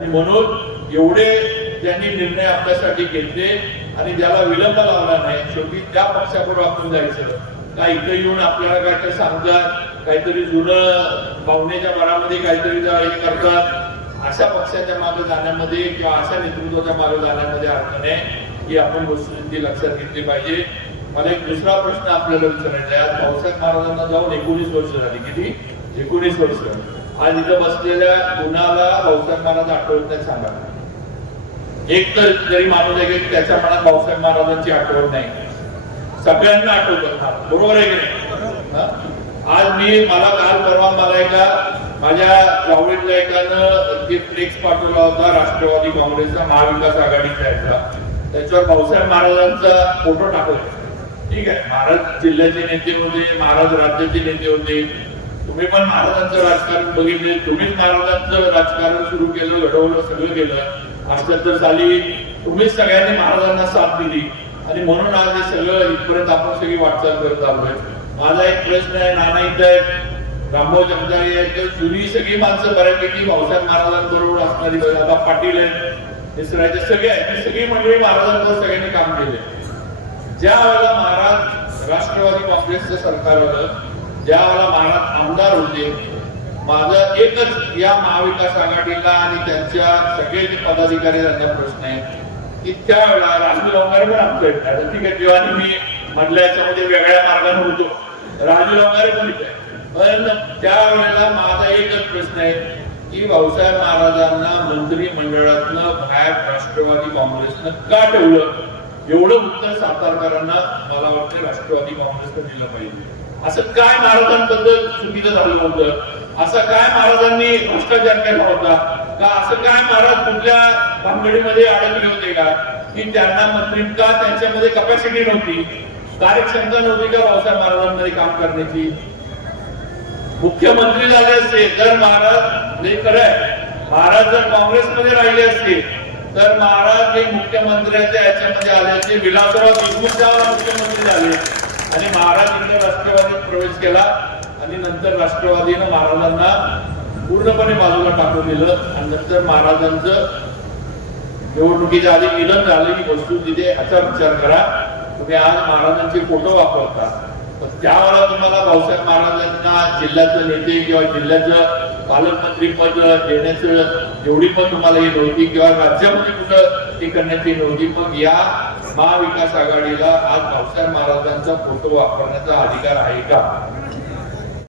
आणि म्हणून एवढे त्यांनी निर्णय आपल्यासाठी घेतले आणि ज्याला विलंब लावला नाही शेवटी त्या पक्षाबरोबर आपण जायचं. का इथं येऊन आपल्याला काय तर सांगतात काहीतरी जुनं भावनेच्या मनामध्ये काहीतरी हे करतात. अशा पक्षाच्या मागे जाण्यामध्ये किंवा अशा नेतृत्वाच्या मागे जाण्यामध्ये अर्थ नाही. ही आपण वस्तुस्थिती लक्षात घेतली पाहिजे. मला एक दुसरा प्रश्न आपल्याला विचारायचा आहे. आज महाराजांना जाऊन एकोणीस वर्ष झाली. किती? एकोणीस वर्ष. आज इथं बसलेल्या कुणाला भाऊसाहेब महाराज आठवत नाही सांगा. एक तर जरी माणूस आहे की त्याच्या मनात भाऊसाहेब महाराजांची आठवण नाही. सगळ्यांना आठवत बरोबर आहे की नाही? आज मी मला काल परवा मला एका माझ्या जावळीतल्या एकानं जे फ्लेक्स पाठवला होता राष्ट्रवादी काँग्रेसचा महाविकास आघाडीचा याचा. त्याच्यावर भाऊसाहेब महाराजांचा फोटो टाकला. ठीक आहे. महाराज जिल्ह्याचे नेते होते महाराज राज्याचे नेते होते. तुम्ही पण महाराजांचं राजकारण बघितले तुम्हीच महाराजांचं राजकारण सुरू केलं घडवलं सगळं केलं. अठ्याहत्तर साली तुम्हीच सगळ्यांनी महाराजांना साथ दिली. आणि म्हणून आज हे सगळं इथपर्यंत आपण सगळी वाटचाल करत आलोय. माझा एक प्रश्न आहे नाना इथं रामभाऊ जमदारी आहे जुनी सगळी माणसं बऱ्यापैकी भाऊसाहेब महाराजांबरोबर असणारी आता पाटील आहेत हे सगळ्याचे सगळे आहेत. सगळी मंडळी महाराजांवर सगळ्यांनी काम केले ज्या वेळेला महाराज राष्ट्रवादी काँग्रेसचं सरकार होतं ज्यावेळेला महाराज आमदार होते माझं एकच या महाविकास आघाडीला आणि त्यांच्या सगळे जे पदाधिकारी त्यांचा प्रश्न आहे की त्यावेळेला राजू लोंगारे पण आमच्या इथे ठीक आहे जेव्हा मी मधल्या याच्यामध्ये वेगळ्या मार्गाने होतो राजू लोंगारे पण इथे पण त्यावेळेला माझा एकच प्रश्न आहे की भाऊसाहेब महाराजांना मंत्रिमंडळातनं बाहेर राष्ट्रवादी काँग्रेसनं का ठेवलं? एवढं उत्तर सातारकरांना मला वाटतं राष्ट्रवादी काँग्रेसनं दिलं पाहिजे. असं काय महाराजांबद्दल चुकीचं झालं होतं असं काय महाराजांनी भ्रष्टाचार केला होता? का असं काय महाराज कुठल्या भानगडीमध्ये अडकले होते का? की त्यांना मंत्री का त्यांच्यामध्ये कपॅसिटी नव्हती? कार्यक्षमता नव्हती का भाऊसाहेब महाराजांमध्ये काम करण्याची? मुख्यमंत्री झाले असते. जर महाराज हे खरं आहे. महाराज जर काँग्रेसमध्ये राहिले असते तर महाराज हे मुख्यमंत्र्याच्या याच्यामध्ये आले असते. विलासराव देशमुख मुख्यमंत्री झाले आणि महाराज इथे रस्त्यावर प्रवेश केला आणि नंतर राष्ट्रवादीनं महाराजांना पूर्णपणे बाजूला टाकून दिलं आणि नंतर महाराजांचं निवडणुकीच्या आधी निधन झालेली वस्तू तिथे याचा विचार करा. तुम्ही आज महाराजांचे फोटो वापरता. पण त्यावेळेला तुम्हाला भाऊसाहेब महाराजांना जिल्ह्याचं नेते किंवा जिल्ह्याचं पालकमंत्री पद देण्याचं एवढी पण तुम्हाला ही नव्हती किंवा राज्यामध्ये कुठं सक्ती करण्याची नव्हती पण या महाविकास आघाडीला आज भाऊसाहेब महाराजांचा फोटो वापरण्याचा अधिकार आहे का?